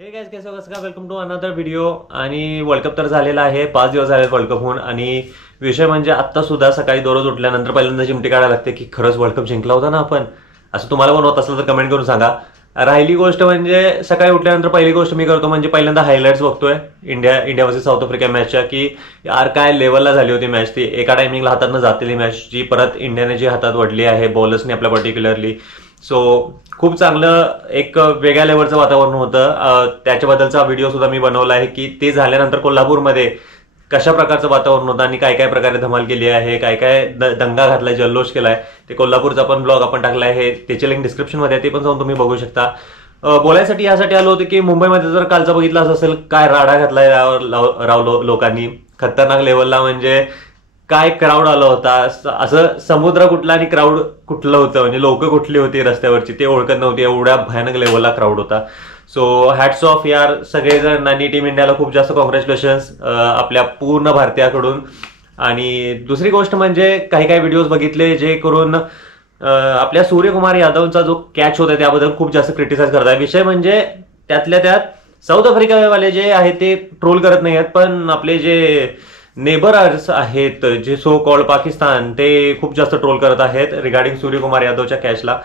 Hey guys कैसे हो कसं का वेलकम टू अनदर व्हिडिओ। आणि वर्ल्ड कप तर झालेला आहे, 5 दिवस झाले वर्ल्ड कप होऊन। आणि विषय म्हणजे आत्ता सुद्धा सकाळी दररोज उठल्यानंतर पहिल्यांदा चिमटी काढायला लागते की खरंच वर्ल्ड कप जिंकला होता ना आपण। असं तुम्हाला पण होत असलं तर कमेंट करून सांगा। राहिली गोष्ट म्हणजे सकाळी उठल्यानंतर पहिली गोष्ट मी करतो म्हणजे पहिल्यांदा हायलाइट्स बघतोय इंडिया वर्सेस साऊथ आफ्रिका मॅचच्या की यार काय लेवलला झाली होती मॅच ती। एका टायमिंगला हातातनं जातेली मॅच जी परत इंडियाने जी हातात वडली आहे बॉलर्सने आपल्या पर्टिक्युलरली। सो खूप चांगलं एक वेगळ्या लेवलचं वातावरण होतं। त्याच्याबद्दलचा व्हिडिओ सुद्धा मी बनवला आहे की ते झाल्यानंतर कोल्हापूरमध्ये कशा प्रकारचं वातावरण होतं आणि काय काय प्रकारे धमाल केली आहे, काय काय दंगा घातलाय, जल्लोष केलाय, ते कोल्हापूरचा पण ब्लॉग आपण टाकला आहे। त्याची लिंक डिस्क्रिप्शन मध्ये आहे, ते पण जाऊन तुम्ही बघू शकता। बोलायसाठी यासाठी आलो होतो की मुंबईमध्ये जर कालचा बघितला असेल काय राडा घातलाय राव लोकांनी खतरनाक लेवलला। म्हणजे काय क्राऊड आला होता, असं समुद्र कुठला आणि क्राऊड कुठलं होतं, म्हणजे लोक कुठली होती रस्त्यावरची ते ओळखत नव्हती, एवढ्या भयानक लेवलला क्राऊड होता। सो हॅट्स ऑफ यार सगळेजण आणि टीम इंडियाला खूप जास्त कॉंग्रॅच्युलेशन्स आपल्या पूर्ण भारतीयाकडून। आणि दुसरी गोष्ट म्हणजे काही काही व्हिडिओज बघितले जे करून आपल्या सूर्यकुमार यादवचा जो कॅच होता त्याबद्दल खूप जास्त क्रिटिसाइज करताय। विषय म्हणजे त्यातल्या त्यात साऊथ आफ्रिकावाले जे आहेत ते ट्रोल करत नाही आहेत, पण आपले जे नेबर्स आहेत जे सो कॉल्ड पाकिस्तान ते खूप जास्त ट्रोल करत आहेत रिगार्डिंग सूर्यकुमार यादवच्या कॅचला।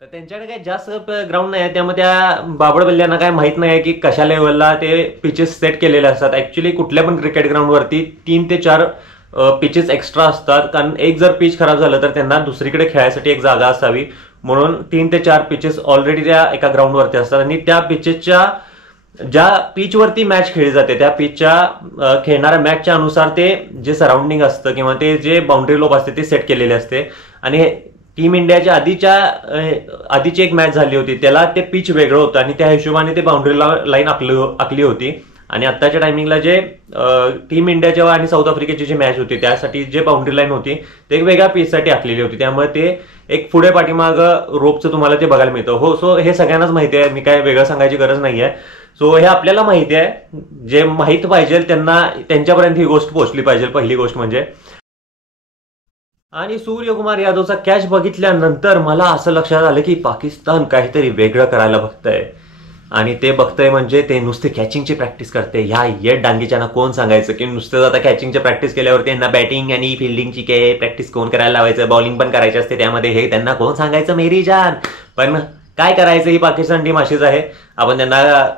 तर त्यांच्याकडे काही जास्त ग्राउंड नाही आहे, त्यामुळे त्या बाबड बल्ल्यांना काय माहित नाही की कशा लेवलला ते पिचेस सेट केलेले असतात। ऍक्च्युली कुठल्या पण क्रिकेट ग्राउंडवरती 3 ते 4 पिचेस एक्स्ट्रा असतात, कारण एक जर पिच खराब झालं तर त्यांना दुसरीकडे खेळायसाठी एक जागा असावी, म्हणून 3 ते 4 पिचेस ऑलरेडी त्या एका ग्राउंडवरती असतात। आणि त्या पिचेसच्या ज्या पिचवरती मॅच खेळली जाते त्या पिचच्या खेळणाऱ्या मॅचच्या अनुसार ते जे सराउंडिंग असतं किंवा ते जे बाउंड्री लोप असते ते सेट केलेले असते। आणि टीम इंडियाच्या आधीची एक मॅच झाली होती त्याला ते पिच वेगळं होतं आणि त्या हिशोबाने ते बाउंड्री लाईन आखली होती। आणि आत्ताच्या टायमिंगला जे टीम इंडियाच्या आणि साऊथ आफ्रिकेची जी मॅच होती त्यासाठी जे बाउंड्री लाईन होती ते एक वेगळ्या पिचसाठी आखलेली होती, त्यामुळे ते एक पुढे पाठीमाग रोपचं तुम्हाला ते बघायला मिळतं। हो, सो हे सगळ्यांनाच माहिती आहे, मी काय वेगळं सांगायची गरज नाहीये। सो हे आपल्याला माहिती आहे, जे माहित पाहिजे त्यांना त्यांच्यापर्यंत ही गोष्ट पोहोचली पाहिजे पहिली गोष्ट म्हणजे। आणि सूर्यकुमार यादवचा कॅच बघितल्यानंतर मला असं लक्षात आलं की पाकिस्तान काहीतरी वेगळं करायला बघतंय। आणि ते बघतंय म्हणजे ते नुसते कॅचिंगची प्रॅक्टिस करते। ह्या येट डांगीच्यांना कोण सांगायचं की नुसतं आता कॅचिंगची प्रॅक्टिस केल्यावर त्यांना बॅटिंग आणि फिल्डिंगची काय प्रॅक्टिस कोण करायला लावायचं, बॉलिंग पण करायची असते त्यामध्ये, हे त्यांना कोण सांगायचं मेरी जान। पण काय करायचं, ही पाकिस्तान टीम अशीच आहे, आपण त्यांना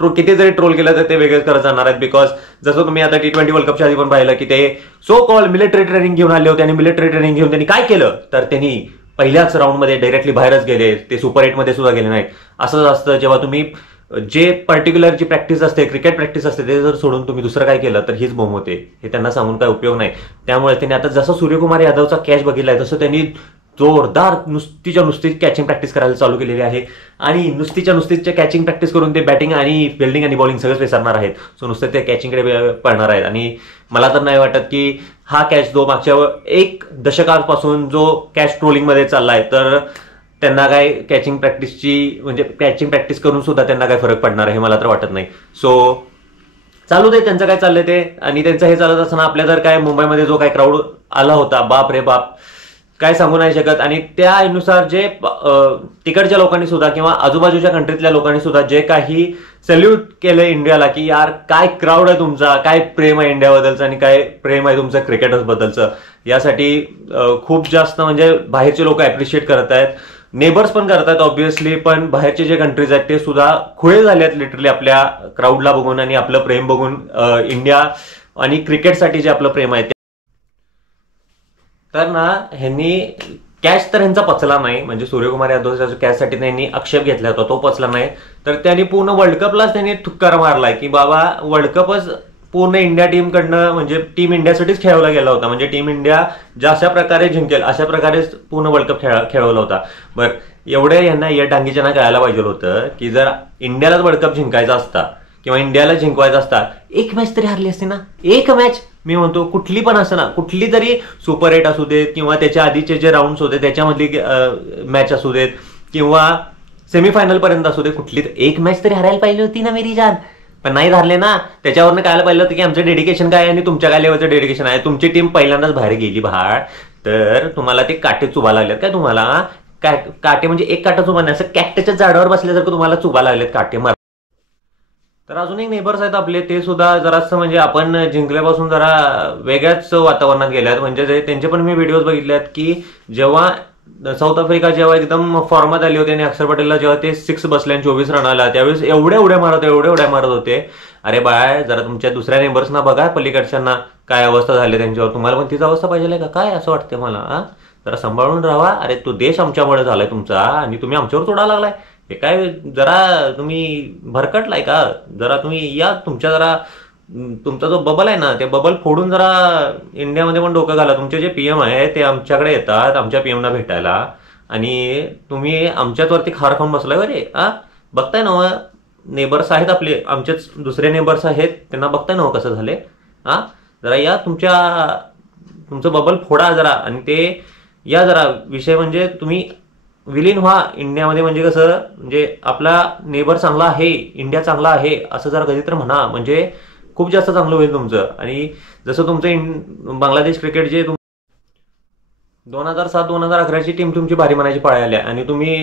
किती जरी ट्रोल केलं तर ते वेगळेच करत जाणार आहेत। बिकॉज जसं तुम्ही आता T20 वर्ल्ड कपच्या आधी पण पाहिलं की ते सो कॉल मिलिटरी ट्रेनिंग घेऊन आले होते आणि मिलिटरी ट्रेनिंग घेऊन त्यांनी काय केलं तर त्यांनी पहिल्याच राऊंडमध्ये डायरेक्टली बाहेरच गेले, ते सुपर 8 मध्ये सुद्धा गेले नाहीत। असंच असतं जेव्हा तुम्ही जे पर्टिक्युलर जी प्रॅक्टिस असते क्रिकेट प्रॅक्टिस असते ते जर सोडून तुम्ही दुसरं काय केलं तर हीच बोंब होते, हे त्यांना सांगून काय उपयोग नाही। त्यामुळे त्यांनी आता जसं सूर्यकुमार यादवचा कॅच बघितलाय तसं त्यांनी जोरदार नुसती कॅचिंग प्रॅक्टिस करायला चालू केलेली आहे। आणि नुसतीच्या कॅचिंग प्रॅक्टिस करून ते बॅटिंग आणि फिल्डिंग आणि बॉलिंग सगळंच विसरणार आहेत। सो नुसते ते कॅचिंगकडे पळणार आहेत। आणि मला तर नाही वाटत की हा कॅच जो मागच्या 1 दशकापासून जो कॅच ट्रोलिंगमध्ये चाललाय तर त्यांना काय कॅचिंग प्रॅक्टिस करून सुद्धा त्यांना काय फरक पडणार आहे, मला तर वाटत नाही। सो चालू दे त्यांचं काय चाललंय ते। आणि त्यांचं हे चालत असताना आपल्या जर काय मुंबईमध्ये जो काय क्राऊड आला होता, बाप रे बाप, काय सांगू नाही शकत। आणि त्यानुसार जे तिकडच्या लोकांनी सुद्धा किंवा आजूबाजूच्या कंट्रीतल्या लोकांनी सुद्धा जे काही सॅल्यूट केलं इंडियाला की यार काय क्राऊड आहे तुमचा, काय प्रेम आहे इंडियाबद्दलचं आणि काय प्रेम आहे तुमचं क्रिकेटर्स बद्दलचं, यासाठी खूप जास्त म्हणजे बाहेरचे लोक अप्रिशिएट करत आहेत, नेबर्स पण करतात ऑब्व्हियसली, पण बाहेरचे जे कंट्रीज आहेत ते सुद्धा खुळे झाले आहेत लिटरली आपल्या क्राऊडला बघून आणि आपलं प्रेम बघून, इंडिया आणि क्रिकेटसाठी जे आपलं प्रेम आहे। तर ना ह्यांनी कॅच तर ह्यांचा पचला नाही, म्हणजे सूर्यकुमार यादवच्या कॅचसाठी त्यांनी आक्षेप घेतला होता तो पचला नाही, तर त्यांनी पूर्ण वर्ल्ड कपलाच त्यांनी थुक्कार मारलाय की बाबा वर्ल्ड कपच पूर्ण इंडिया टीमकडनं म्हणजे टीम इंडियासाठीच खेळवला गेला होता, म्हणजे टीम इंडिया ज्या अशा प्रकारे जिंकेल अशा प्रकारेच पूर्ण वर्ल्ड कप खेळवला होता। बरं एवढे यांना या डांगीच्यांना कळायला पाहिजे होतं की जर इंडियालाच वर्ल्ड कप जिंकायचा असता किंवा इंडियाला जिंकवायचा असता, एक मॅच तरी हरली असते ना, एक मॅच मी म्हणतो कुठली पण असं ना, कुठली तरी सुपर 8 असू देत किंवा त्याच्या आधीचे जे राऊंड्स होते त्याच्यामधली मॅच असू देत किंवा सेमीफायनल पर्यंत असू दे, कुठली एक मॅच तरी हरायला पाहिजे होती ना मेरी जान। पण नाही हरले ना, त्याच्यावरनं कळायला पाहिलं होतं की आमचं डेडिकेशन काय आणि तुमच्या काय लेवलचं डेडिकेशन आहे। तुमची टीम पहिल्यांदाच बाहेर गेली बाहेर, तर तुम्हाला ते काटे चुभा लागल्यात काय तुम्हाला, काटे म्हणजे एक काटा चुबा नाही, असं कॅक्टच्या झाडावर बसल्यासारखं तुम्हाला चुबा लागलेत काटे मार. तर अजून एक नेबर्स आहेत आपले, ते सुद्धा जरासं म्हणजे आपण जिंकल्यापासून जरा वेगळ्याच वातावरणात गेल्यात. म्हणजे त्यांचे पण मी व्हिडिओज बघितले आहेत की जेव्हा साऊथ आफ्रिका जेव्हा एकदम फॉर्मात आली होती आणि अक्षर पटेलला जेव्हा ते 6 बसले आणि 24 रन आला, त्यावेळेस एवढ्या उड्या मारत होते. अरे बाय, जरा तुमच्या दुसऱ्या नेबर्सना बघा, पलीकडच्यांना काय अवस्था झाली त्यांच्यावर. तुम्हाला पण तीच अवस्था पाहिजे का काय, असं वाटतं मला. जरा सांभाळून राहा. अरे तो देश आमच्यामुळे झालाय तुमचा आणि तुम्ही आमच्यावर तोडा लागलाय. हे काय जरा तुम्ही भरकटलाय का? जरा तुम्ही या, तुमचा जो बबल आहे ना, ते बबल फोडून जरा इंडियामध्ये पण डोकं घाला. तुमचे जे पीएम आहे ते आमच्याकडे येतात आमच्या पीएमना भेटायला आणि तुम्ही आमच्याच वरती खार खाऊन बसलाय. अरे बघताय ना, नेबर्स आहेत आपले, आमचेच दुसरे नेबर्स आहेत, त्यांना बघताय ना कसं झाले. जरा या, तुमचं बबल फोडा जरा आणि ते या जरा. विषय म्हणजे तुम्ही विलीन व्हा इंडियामध्ये. म्हणजे कसं, म्हणजे आपला नेबर चांगला आहे, इंडिया चांगला आहे असं जरा कधी तर म्हणा. म्हणजे खूप जास्त चांगलं होईल तुमचं. आणि जसं तुमचं बांगलादेश क्रिकेट जे 2007-2011ची टीम तुमची भारी म्हणायची पाळी आल्या आणि तुम्ही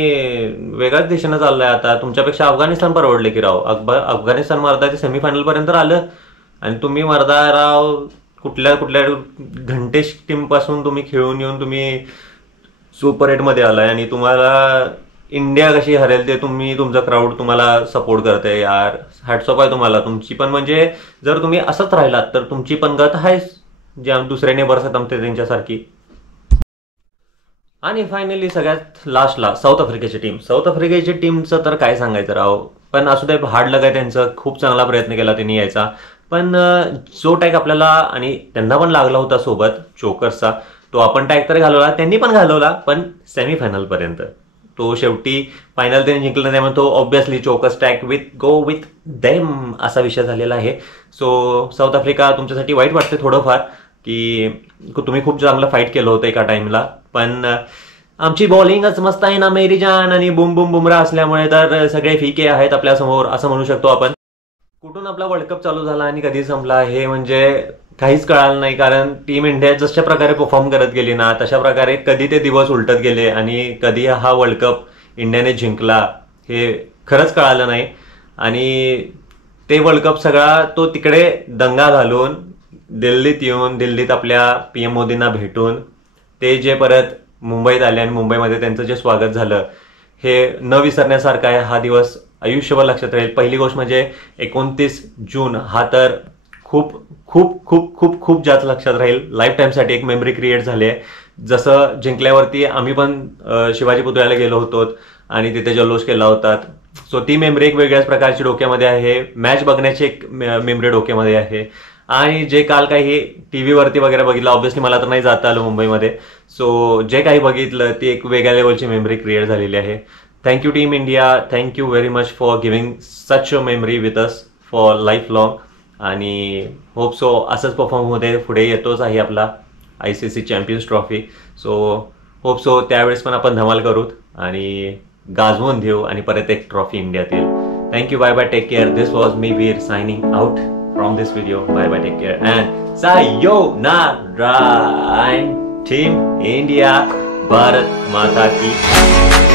वेगळ्याच दिशेनं चाललाय आता. तुमच्यापेक्षा अफगाणिस्तान परवडले की राव. अफगाणिस्तान मर्दा ते सेमीफायनल पर्यंत आलं आणि तुम्ही मर्दा राव कुठल्या घंटेश टीम पासून तुम्ही खेळून येऊन तुम्ही सुपर 8 मध्ये आलाय आणि तुम्हाला इंडिया कशी हरेल ते तुमचा क्राऊड तुम्हाला सपोर्ट करते. यार हॅट्स ऑफ आहे तुम्हाला. तुमची पण म्हणजे जर तुम्ही असंच राहिलात तर तुमची पण गत आहेच ज्या दुसरे नेबर्स आहेत आमचे त्यांच्यासारखी. आणि फायनली सगळ्यात लास्टला साऊथ आफ्रिकेची टीमचं तर काय सांगायचं राव. पण असू दे, हार्ड लक आहे त्यांचं. खूप चांगला प्रयत्न केला त्यांनी यायचा, पण जो टॅग आपल्याला आणि त्यांना पण लागला होता सोबत चोकर्सचा, तो आपण टॅग तर घालवला, त्यांनी पण घालवला, पण सेमीफायनल पर्यंत. तो शेवटी फायनल त्यांनी जिंकलं, त्यामुळे तो obviously chokers tag go with them असा विषय झालेला आहे. सो साऊथ आफ्रिका तुमच्यासाठी वाईट वाटते थोडंफार की तुम्ही खूप चांगलं फाईट केलं होतं एका टाइमला, पण आमची बॉलिंगच मस्त आहे ना मेरी जान आणि बुमराह असल्यामुळे तर सगळे फिके आहेत आपल्यासमोर असं म्हणू शकतो आपण. कुठून आपला वर्ल्ड कप चालू झाला आणि कधी संपला हे म्हणजे काहीच कळालं नाही. कारण टीम इंडिया जशा प्रकारे परफॉर्म करत गेली ना, तशा प्रकारे कधी ते दिवस उलटत गेले आणि कधी हा वर्ल्ड कप इंडियाने जिंकला हे खरंच कळालं नाही. आणि ते वर्ल्ड कप सगळा तो तिकडे दंगा घालून दिल्लीत येऊन, दिल्लीत आपल्या पीएम मोदींना भेटून ते जे परत मुंबईत आले आणि मुंबईमध्ये त्यांचं जे स्वागत झालं हे न विसरण्यासारखं आहे. हा दिवस आयुष्यभर लक्षात राहील. पहिली गोष्ट म्हणजे 29 जून हा तर खूप खूप खूप खूप खूप जास्त लक्षात राहील. लाईफ टाईमसाठी एक मेमरी क्रिएट झाली आहे. जसं जिंकल्यावरती आम्ही पण शिवाजी पुतळ्याला गेलो होतो आणि तिथे जल्लोष केला होता. सो ती मेमरी एक वेगळ्याच प्रकारची डोक्यामध्ये आहे. मॅच बघण्याची एक मेमरी डोक्यामध्ये आहे. आणि जे काल काही टीव्हीवरती वगैरे बघितलं, ऑब्व्हियसली मला तर नाही जाता आलं मुंबईमध्ये, सो जे काही बघितलं ती एक वेगळ्या लेवलची मेमरी क्रिएट झालेली आहे. Thank you team India, thank you very much for giving such a memory with us for life long. आणि होप सो असंच परफॉर्म होते. पुढे येतोच आहे आपला ICC champions trophy. So hope so त्यावेळेस पण आपण धमाल करूत आणि गाजवून देऊ आणि परत एक ट्रॉफी इंडियात येईल. Thank you, bye bye, take care. This was me Veer signing out from this video. Bye bye, take care and sayonara. And Team India, Bharat Mata ki